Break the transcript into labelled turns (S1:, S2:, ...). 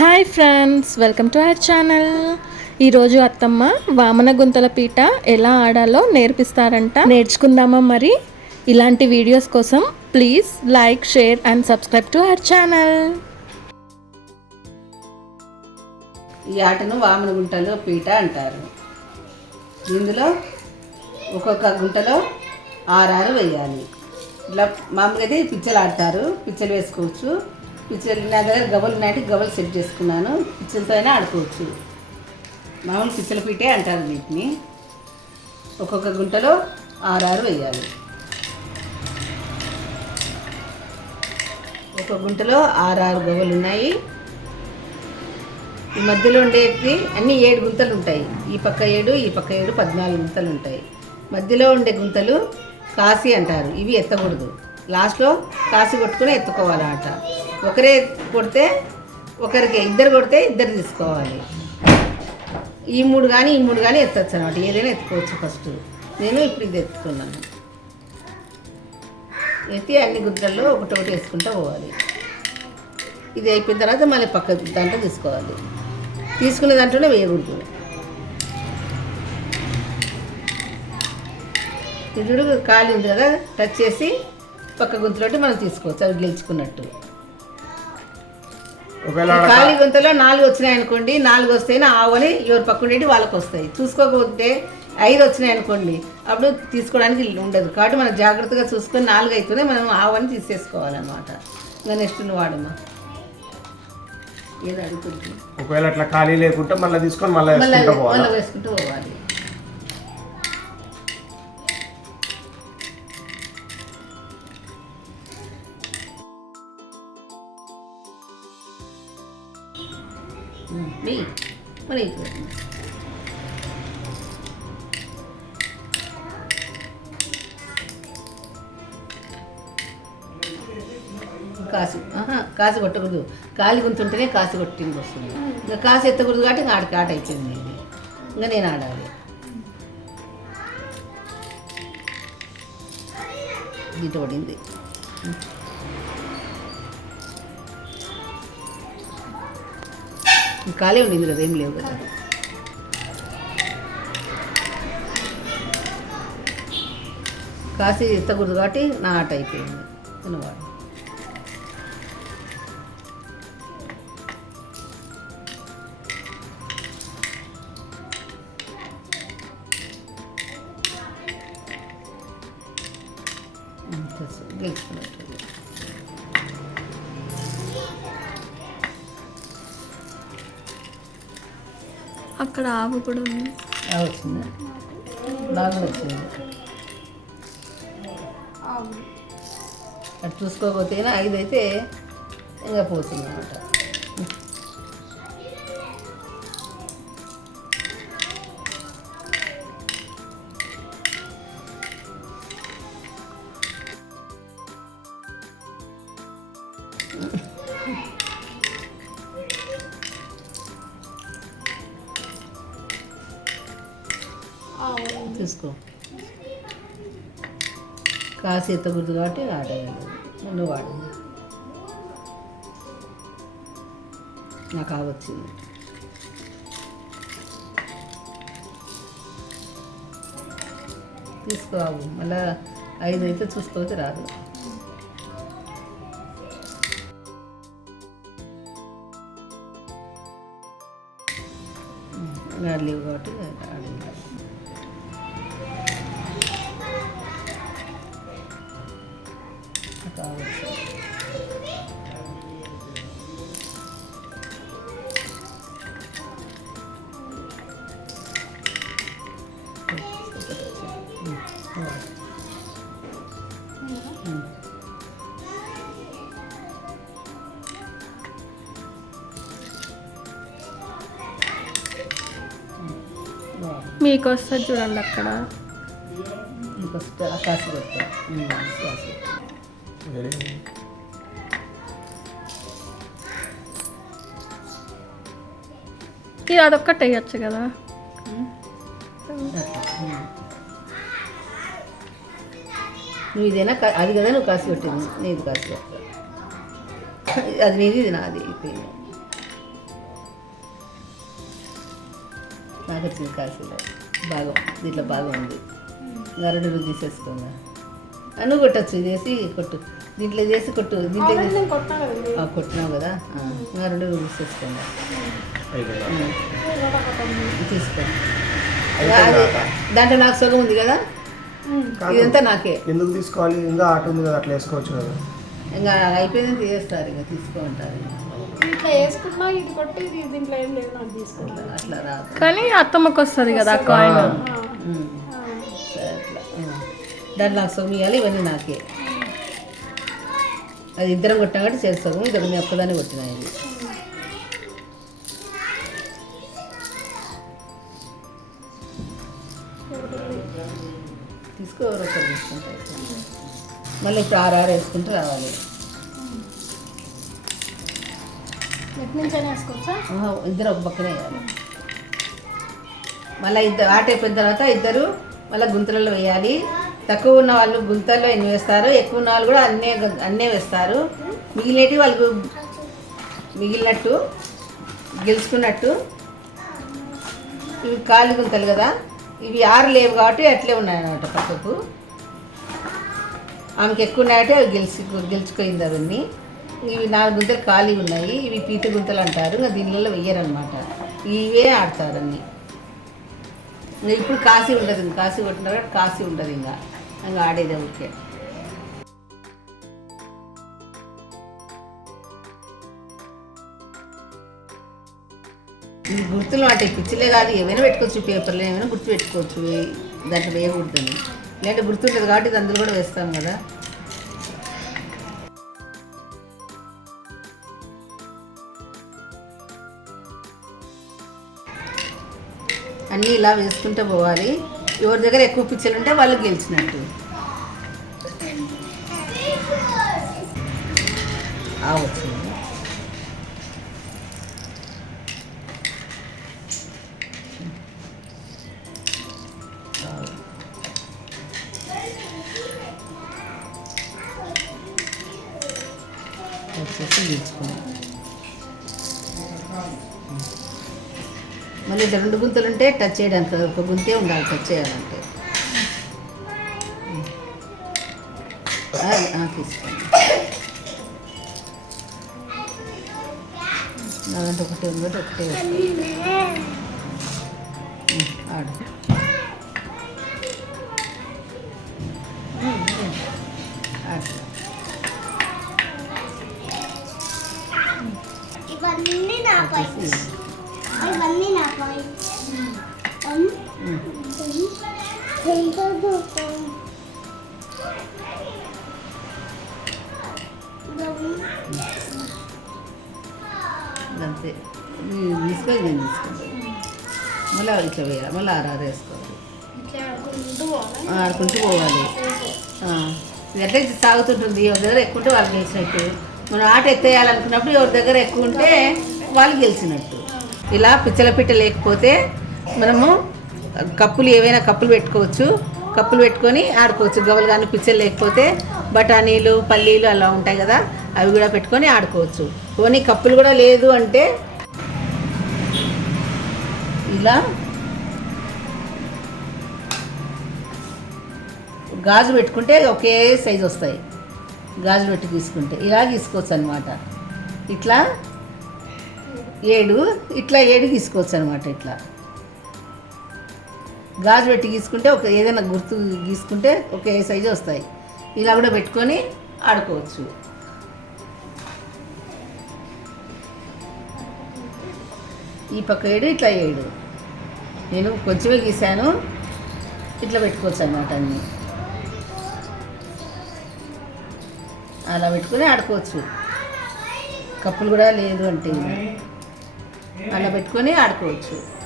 S1: Hi friends welcome to our channel. ఈరోజు అత్తమ్మ వామన గుంతల పీట ఎలా ఆడాలో నేర్పిస్తారంట. నేర్చుకుందామా మరి? ఇలాంటి వీడియోస్ కోసం please like share and subscribe to our channel.
S2: ఈ ఆటను వామన గుంటలో పీట అంటారు. ఇందులో ఒక్కొక్క గుంటలో ఆరారు వేయాలి. ఇట్లా మామూలుగా అయితే పిచ్చలు ఆడతారు పిచ్చలు వేసుకోవచ్చు. పిచ్చలు నా దగ్గర గవ్వలు నాటి గవ్వలు సెట్ చేసుకున్నాను. పిచ్చలతో అయినా ఆడుకోవచ్చు. మామూలు పిచ్చల పీటే అంటారు వీటిని. ఒక్కొక్క గుంటలో ఆరారు వేయాలి. ఒక గుంటలో ఆరారు గవ్వలు ఉన్నాయి. ఈ మధ్యలో ఉండేవి అన్ని ఏడు గుంతలు ఉంటాయి. ఈ పక్క ఏడు ఈ పక్క ఏడు పద్నాలుగు గుంతలు ఉంటాయి. మధ్యలో ఉండే గుంతలు కాసి అంటారు. ఇవి ఎత్తకూడదు. లాస్ట్లో కాసి కొట్టుకుని ఎత్తుకోవాలి ఆట ఒకరే కొడితే ఒకరికి ఇద్దరు కొడితే ఇద్దరు తీసుకోవాలి. ఈ మూడు కానీ ఈ మూడు కానీ ఎత్తచ్చు అనమాట ఏదైనా ఎత్తుకోవచ్చు ఫస్ట్ నేను ఇప్పుడు ఇది ఎత్తుకున్నాను. ఎత్తి అన్ని గుద్దల్లో ఒకటి ఒకటి వేసుకుంటూ పోవాలి. ఇది అయిపోయిన తర్వాత మళ్ళీ పక్క దాంట్లో తీసుకోవాలి. తీసుకునే దాంట్లోనే వేయకూడదు. ఇప్పుడు ఖాళీ ఉంది కదా టచ్ చేసి పక్క గుంతులోటి మనం తీసుకోవచ్చు అవి గెలుచుకున్నట్టు. ఖాళీ గుంతలో నాలుగు వచ్చినాయి అనుకోండి నాలుగు వస్తేనే ఆవు అని ఎవరు పక్క ఉండేటి వాళ్ళకి వస్తాయి. చూసుకోకపోతే ఐదు వచ్చినాయి అనుకోండి అప్పుడు తీసుకోవడానికి ఉండదు. కాబట్టి మనం జాగ్రత్తగా చూసుకొని నాలుగు అయితేనే మనం ఆవు అని తీసేసుకోవాలన్నమాట. ఇంకా నెక్స్ట్ వాడమ్మా. ఏదో అడుగుతుంది
S3: ఒకవేళ అట్లా ఖాళీ లేకుంటే మళ్ళీ తీసుకొని మళ్ళీ
S2: మళ్ళీ
S3: వేసుకుంటూ పోవాలి.
S2: వెయ్యి. మళ్ళీ ఇది కాసు ఆహా, కాసు కొట్టకూడదు. కాలి గుంతుంటేనే కాసు కొట్టింది వస్తుంది. ఇంకా కాసు ఎత్తకూడదు కాబట్టి ఇంకా ఆడికి ఆట అయిపోయింది ఇంకా నేను ఆడాలి. ఇటు పడింది ఇంకా ఖాళీ ఉండింది కదా ఏం లేవు కదా కాసి ఎత్తకూడదు కాబట్టి నా ఆట అయిపోయింది తినవాడు
S1: అక్కడ ఆవు కూడా ఉంది.
S2: వచ్చింది బాగా వచ్చింది. అటు చూసుకోకపోతే ఐదు అయితే ఇంకా పోతుంది అనమాట చూసుకో కాసి ఎత్తకూడదు కాబట్టి ఆడేయాలి నువ్వు వాడు. నాకు ఆవచ్చింది తీసుకోవు మళ్ళా ఐదు అయితే చూసుకోవచ్చు రాదు. గాడి లేవు కాబట్టి ఆడింది
S1: మీకు వస్తుంది చూడండి అక్కడ.
S2: ఫస్ట్ కాసి కొడతా
S1: ఇది అదొక్కటి వేయచ్చు కదా.
S2: నువ్వు ఇదేనా అది కదా నువ్వు కాసి పెట్టింది. నీది కాసి అది నీది ఇది నాది అయిపోయింది నాకు వచ్చింది కాశీలో బాగా దీంట్లో బాగా ఉంది. గరడు తీసేసుకుందా నువ్వు కొట్టచ్చు వేసి కొట్టు. దీంట్లో వేసి కొట్టు. దీంట్లో కొట్టినావు కదా? గరడు తీసేసుకుందా? తీసుకో? దాంట్లో నాకు సుఖం ఉంది కదా?
S3: కాదు.
S2: ఇదంతా నాకే.
S3: ఎందుకు తీసుకోవాలి? ఇంకా ఆట ఉంది కదా అట్లా వేసుకోవచ్చు కదా.
S2: ఇంకా అయిపోయిందని తీసేస్తారు ఇంకా తీసుకోమంటారు.
S4: ఇట్లా వేసుకున్నా ఇది కొట్టి ఇది దీంట్లో ఏం లేదు నాకు తీసుకుంటా
S2: అట్లా రాదు.
S1: కానీ అత్తమ్మకి వస్తుంది కదా కాయిన్
S2: ఉమ్. సరే అట్లా. ఆ. దాంట్లో నాకు సొమ్ము ఇవ్వాలి ఇవన్నీ నాకే. అది ఇద్దరం కొట్టాం కాబట్టి చేస్తాము ఇది ఒక మీ ఒక్కదాన్ని కొట్టినా ఇది. తీసుకో ఎవరో ఒకరు తీసుకుంటారు. మళ్ళీ ఇప్పుడు ఆరు వేసుకుంటూ రావాలి. ఇద్దరు ఒక పక్కనే వేయాలి. మళ్ళీ ఇద్దరు ఆట అయిపోయిన తర్వాత ఇద్దరు మళ్ళీ గుంతలలో వేయాలి. తక్కువ ఉన్న వాళ్ళు గుంతల్లో ఎన్ని వేస్తారు? ఎక్కువ ఉన్న వాళ్ళు కూడా అన్నే అన్నే వేస్తారు. మిగిలినవి వాళ్ళకు మిగిలినట్టు గెలుచుకున్నట్టు ఇవి ఖాళీ గుంతలు కదా? ఇవి ఆరు లేవు కాబట్టి అట్లే ఉన్నాయన్నమాట పక్కకు ఆమెకి ఎక్కువ ఉన్నాయంటే అవి గెలిచి గెలుచుకోయింది అవన్నీ. ఇవి నాలుగు గుంతలు ఖాళీ ఉన్నాయి. ఇవి పీత గుంతలు అంటారు. ఇంకా దీనిలో వెయ్యరనమాట ఇవే ఆడతారు అన్ని. ఇప్పుడు కాశీ ఉండదు. ఇంకా కాశీ కొట్టినారు కాబట్టి కాశీ ఉండదు ఇంకా. ఇంకా ఆడేదే ఓకే ఈ గుర్తులు అంటే పిచ్చిలే కాదు. ఏమైనా పెట్టుకోవచ్చు. పేపర్లో ఏమైనా గుర్తు పెట్టుకోవచ్చు. దాంట్లో వేయకూడదని లేదంటే గుర్తుంటుంది కాబట్టి ఇది అందులో కూడా వేస్తాం కదా. అన్నీ ఇలా వేసుకుంటూ పోవాలి. ఎవరి దగ్గర ఎక్కువ పిచ్చలు ఉంటే వాళ్ళు గెలిచినట్టు. ఆ మళ్ళీ రెండు గుంతలు ఉంటే టచ్ చేయడానికి ఒక గుంతే ఉండాలి టచ్ చేయాలంటే. తీసుకోండి. దాంట్లో ఒకటి ఉంది ఒకటే ఆడు. అంతే తీసుకొని. మళ్ళీ ఇట్లా వేయాలి. మళ్ళీ ఆరారు వేసుకోవాలి.
S4: ఆడుకుంటూ పోవాలి.
S2: ఎట్లయితే ఎట్లా సాగుతుంటుంది. ఎవరి దగ్గర ఎక్కువ ఉంటే వాళ్ళకి వేసినట్టు. మనం ఆట ఎత్తేయాలనుకున్నప్పుడు ఎవరి దగ్గర ఎక్కువ ఉంటే వాళ్ళు గెలిచినట్టు. ఇలా పిచ్చల పిట్ట లేకపోతే మనము కప్పులు ఏవైనా కప్పులు పెట్టుకోవచ్చు. కప్పులు పెట్టుకొని ఆడుకోవచ్చు. గవలు కానీ పిచ్చలు లేకపోతే బఠానీలు పల్లీలు అలా ఉంటాయి కదా అవి కూడా పెట్టుకొని ఆడుకోవచ్చు. పోనీ కప్పులు కూడా లేదు అంటే ఇలా గాజు పెట్టుకుంటే ఒకే సైజు వస్తాయి. గాజు పెట్టి తీసుకుంటే ఇలా తీసుకోవచ్చు అనమాట ఇట్లా ఏడు ఇట్లా ఏడు గీసుకోవచ్చు అనమాట ఇట్లా. గాజు పెట్టి గీసుకుంటే ఒక ఏదైనా గుర్తు గీసుకుంటే ఒకే సైజు వస్తాయి. ఇలా కూడా పెట్టుకొని ఆడుకోవచ్చు. ఈ పక్క ఏడు ఇట్లా ఏడు. నేను కొంచెమే గీసాను ఇట్లా పెట్టుకోవచ్చు అనమాట అన్నీ. అలా పెట్టుకొని ఆడుకోవచ్చు. కప్పులు కూడా లేదు అంటే. అలా పెట్టుకొని ఆడుకోవచ్చు.